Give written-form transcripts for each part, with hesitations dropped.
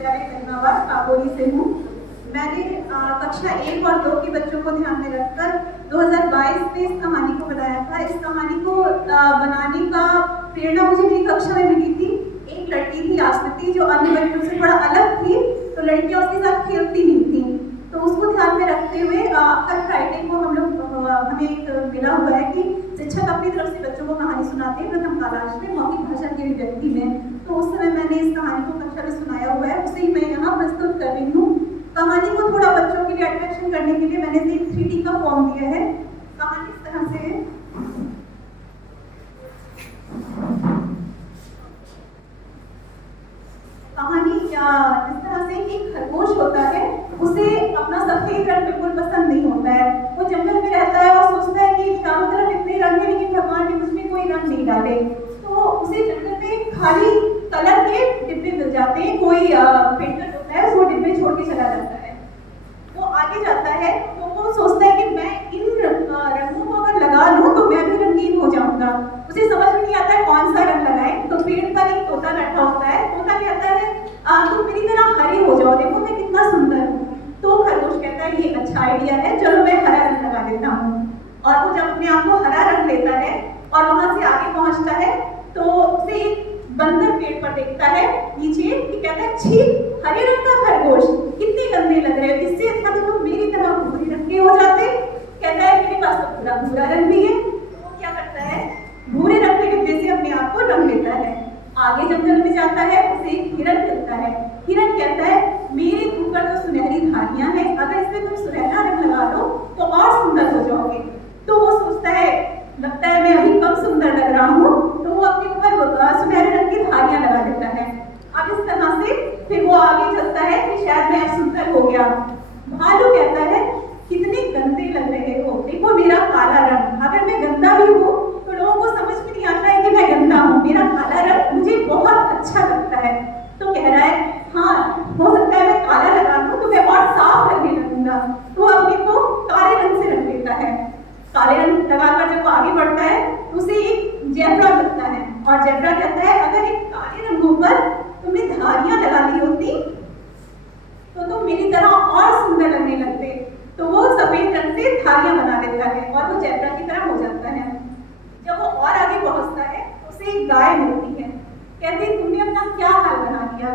विद्यालय धर्माबाद काकोरी से हूँ। मैंने कक्षा 1 और 2 के बच्चों को ध्यान में रखकर 2022 में इस कहानी को बनाया था। इस कहानी को बनाने का प्रेरणा मुझे मेरी कक्षा में मिली थी। एक लड़की थी आकृति जो अन्य बच्चों से थोड़ा अलग थी, तो लड़कियां उसके साथ खेलती नहीं थी। तो उसको ध्यान में रखते हुए कल फ्राइडे को हमें एक मिला हुआ है कि शिक्षक अपनी तरफ से बच्चों को कहानी सुनाते हैं प्रथम कालांश में मौखिक भाषा की अभिव्यक्ति में। तो उस समय मैंने इस कहानी को कक्षा में सुनाया हुआ है, उसे ही मैं यहाँ प्रस्तुत कर रही हूँ। कहानी को थोड़ा बच्चों के लिए अट्रैक्शन करने के लिए मैंने इसे 3D का फॉर्म दिया है। कहानी इस तरह से है। कहानी इस तरह से कि खरगोश होता है, उसे अपना सफेद रंग बिल्कुल पसंद नहीं होता है। वो जंगल में रहता है और सोचता है कि चारों तरफ इतने रंग है लेकिन भगवान ने उसमें कोई रंग नहीं डाले। तो उसे जंगल में खाली कलर के डिब्बे मिल जाते हैं, कोई पेंटर होता है वो डिब्बे छोड़ के चला जाता है। वो आगे जाता है तो वो सोचता है कि मैं इन रंगों को अगर लगा लूं तो मैं भी रंगीन हो जाऊंगा। उसे समझ में नहीं आता है कौन सा रंग लगाए। तो पेड़ पर एक तोता बैठा होता है, तोता कहता है तुम मेरी तरह हरे हो जाओ, देखो मैं कितना सुंदर हूँ। तो खरगोश कहता है ये अच्छा आइडिया है, चलो मैं हरा रंग लगा देता हूँ। और वो जब अपने आप को हरा रंग लेता है और वहां से आगे पहुंचता है तो उसे एक बंदर पेड़ पर देखता है नीचे, कि कहता है छी हरे रंग का खरगोश कितने गंदे लग रहे हो, इससे अच्छा तो तुम मेरी तरह भूरे रंग के हो जाते। कहता है मेरे पास तो पूरा भूरा रंग भी है। तो वो क्या करता है, भूरे रंग के डिब्बे से अपने आप को रंग लेता है। आगे जंगल में जाता है, उसे एक हिरन मिलता है। हिरन कहता है मेरे ऊपर तो सुनहरी धारियां हैं, अगर इसमें तुम सुनहरा रंग लगा दो तो और सुंदर हो जाओगे। तो वो सोचता है लगता है मैं अभी कम सुंदर लग रहा हूँ, तो वो अपने ऊपर सुनहरे रंग की धारियां लगा देता है। अब इस तरह से फिर वो आगे चलता है कि शायद मैं अब सुंदर हो गया। भालू कहता है कितने गंदे लग रहे हो, देखो मेरा काला रंग, अगर मैं गंदा भी हूँ तो लोगों को समझ में नहीं आता है कि मैं गंदा हूँ, मेरा काला रंग मुझे बहुत अच्छा लगता है। तो कह रहा है हाँ हो सकता है मैं काला लगा दूँ तो मैं और साफ लगने लगूंगा। तो अपने को काले रंग से रंग लेता है। काले रंग लगाकर जब वो आगे बढ़ता है तो उसे एक जेब्रा मिलता है और जेब्रा कहता है अगर एक काले रंगों पर तुमने धारियां लगा ली होती तो तुम मेरी तरह और सुंदर लगने लगते। तो वो सफेद रंग से धारियां बना लेता है और वो जेब्रा की तरह हो जाता है। जब वो और आगे पहुंचता है तो उसे एक गाय मिलती है। कहते हैं तुमने अपना क्या हाल बना दिया,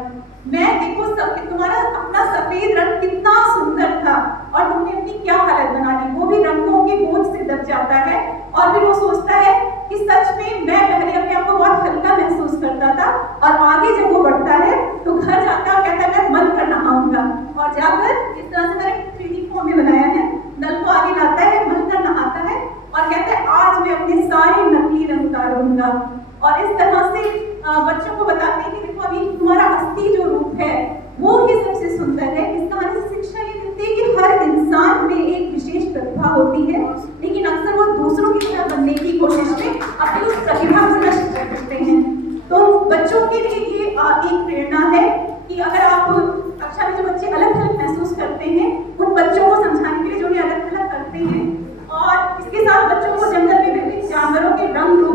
मैं देखो तुम्हारा अपना सफेद रंग कितना सुंदर था और तुमने अपनी क्या हालत बना दी। वो भी रंगों के बोझ से दब जाता है और फिर वो सोचता है कि सच में मैं पहले अपने आप को बहुत हल्का महसूस करता था। और आगे जब वो बढ़ता है तो घर जाता है और कहता है मैं मन कर नहाऊंगा। और जाकर इस तरह से मैंने 3D फॉर्म में बनाया है, नल को आगे लाता है, मन कर नहाता है और कहता है आज मैं अपने सारे नकली रंग उतारूंगा। और इस तरह से बच्चों को बताते हैं कि देखो अभी तुम्हारा असली जो रूप है वो ही सबसे सुंदर है। इस कहानी से शिक्षा ये मिलती है कि हर इंसान में एक विशेष प्रतिभा होती है, लेकिन अक्सर वो दूसरों की तरह बनने की कोशिश में अपनी उस प्रतिभा को नष्ट कर देते हैं। तो बच्चों के लिए ये एक प्रेरणा है कि अगर आप कक्षा में जो बच्चे अलग थलग महसूस करते हैं उन बच्चों को समझाने के लिए जो भी अलग थलग करते हैं, और इसके साथ बच्चों को जंगल में विभिन्न जानवरों के रंग रूप